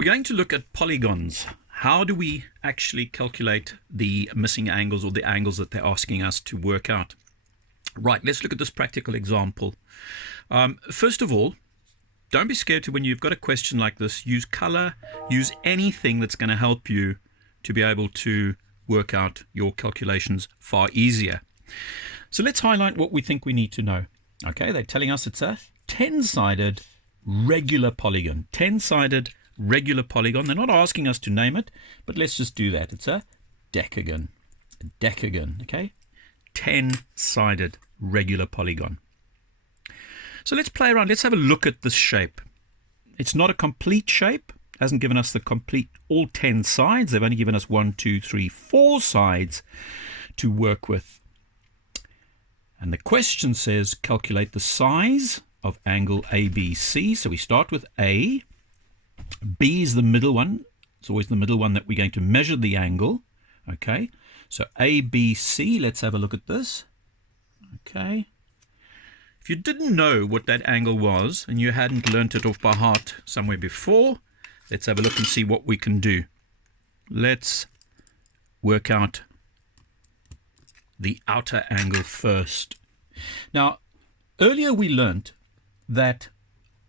We're going to look at polygons. How do we actually calculate the missing angles or the angles that they're asking us to work out? Right, let's look at this practical example. First of all, don't be scared to, when you've got a question like this, use color, use anything that's going to help you to be able to work out your calculations far easier. So let's highlight what we think we need to know. Okay, they're telling us it's a 10-sided regular polygon. 10-sided regular polygon. They're not asking us to name it, but let's just do that. It's a decagon. A decagon, okay? 10-sided regular polygon. So let's play around. Let's have a look at this shape. It's not a complete shape. It hasn't given us the complete all 10 sides. They've only given us 1, 2, 3, 4 sides to work with. And the question says calculate the size of angle ABC. So we start with A. B is the middle one. It's always the middle one that we're going to measure the angle. Okay, so ABC, let's have a look at this. Okay. If you didn't know what that angle was and you hadn't learnt it off by heart somewhere before, let's have a look and see what we can do. Let's work out the outer angle first. Now, earlier we learnt that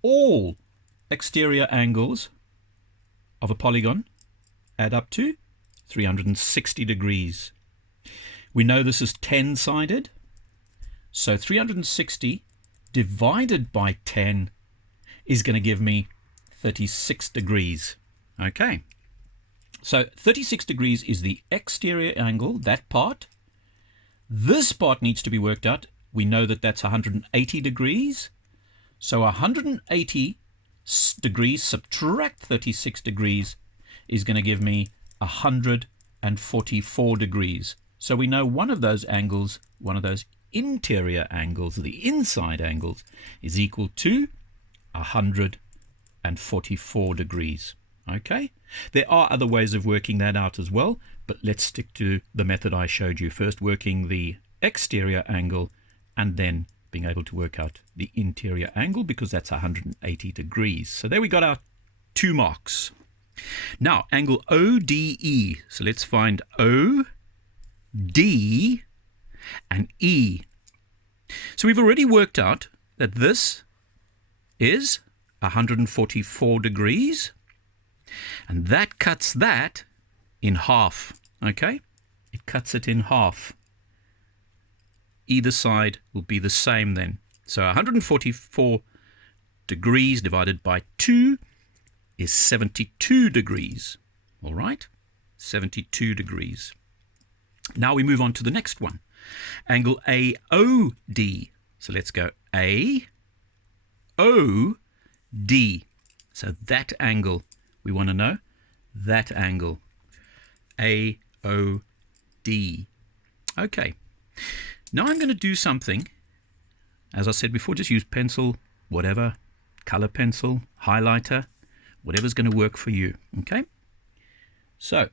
all exterior angles of a polygon add up to 360 degrees. We know this is 10-sided, so 360 divided by 10 is going to give me 36 degrees. Okay, so 36 degrees is the exterior angle, that part. This part needs to be worked out. We know that that's 180 degrees. So 180 degrees subtract 36 degrees is going to give me 144 degrees. So we know one of those angles, one of those interior angles, the inside angles, is equal to 144 degrees. Okay, there are other ways of working that out as well, but let's stick to the method I showed you. First working the exterior angle and then being able to work out the interior angle, because that's 180 degrees. So there we got our 2 marks. Now angle ODE. So let's find O, D and E. So we've already worked out that this is 144 degrees, and that cuts that in half. Okay, it cuts it in half. Either side will be the same then. So 144 degrees divided by 2 is 72 degrees. All right, 72 degrees. Now we move on to the next one. Angle AOD. So let's go AOD. So that angle we want to know. That angle. AOD. Okay. Now I'm going to do something. As I said before, just use pencil, whatever, color pencil, highlighter, whatever's going to work for you. Okay. So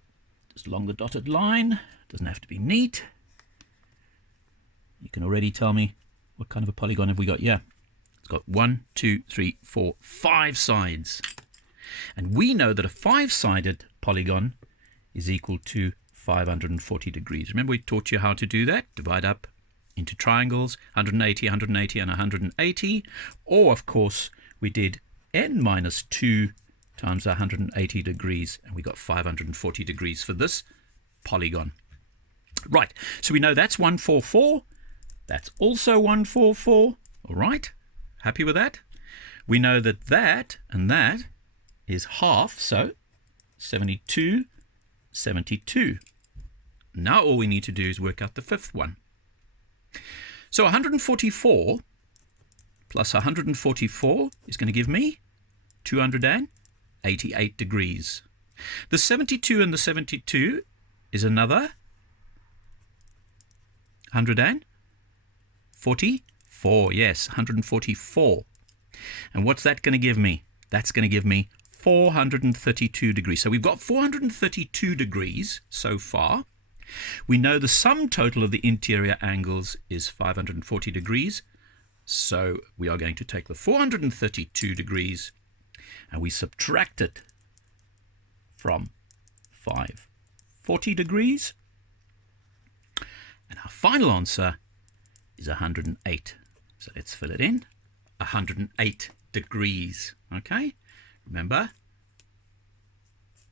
just along the dotted line. Doesn't have to be neat. You can already tell me what kind of a polygon have we got here. It's got 1, 2, 3, 4, 5 sides. And we know that a 5-sided polygon is equal to 540 degrees. Remember we taught you how to do that? Divide up into triangles, 180, 180 and 180. Or of course we did n minus 2 times 180 degrees, and we got 540 degrees for this polygon. Right, so we know that's 144. That's also 144. All right, happy with that? We know that that and that is half, so 72, 72. Now all we need to do is work out the 5th one. So 144 plus 144 is going to give me 288 degrees. The 72 and the 72 is another 144, yes, 144. And what's that going to give me? That's going to give me 432 degrees. So we've got 432 degrees so far. We know the sum total of the interior angles is 540 degrees. So we are going to take the 432 degrees and we subtract it from 540 degrees. And our final answer is 108. So let's fill it in. 108 degrees. Okay, remember,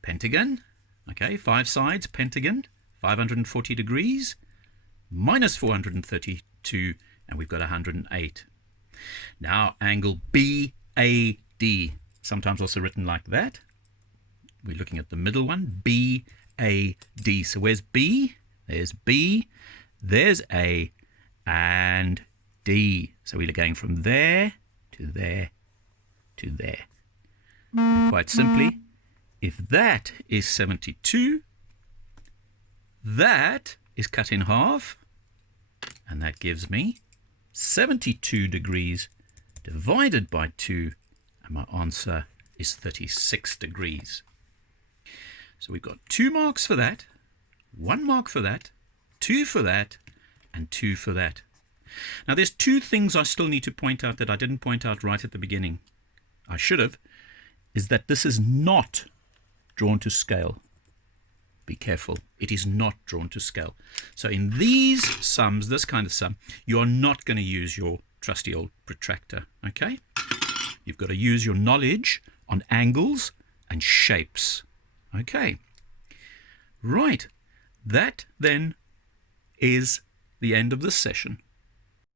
pentagon. Okay, 5 sides, pentagon, 540 degrees, minus 432, and we've got 108. Now, angle BAD, sometimes also written like that. We're looking at the middle one, BAD. So where's B? There's B, there's A, and D. So we're going from there to there to there. And quite simply, if that is 72, that is cut in half, and that gives me 72 degrees divided by 2, and my answer is 36 degrees. So we've got 2 marks for that, 1 mark for that, 2 for that, and 2 for that. Now there's 2 things I still need to point out that I didn't point out right at the beginning. I should have, is that this is not drawn to scale. Be careful, it is not drawn to scale. So in these sums, this kind of sum, you are not going to use your trusty old protractor, okay? You've got to use your knowledge on angles and shapes, okay? Right, that then is the end of this session.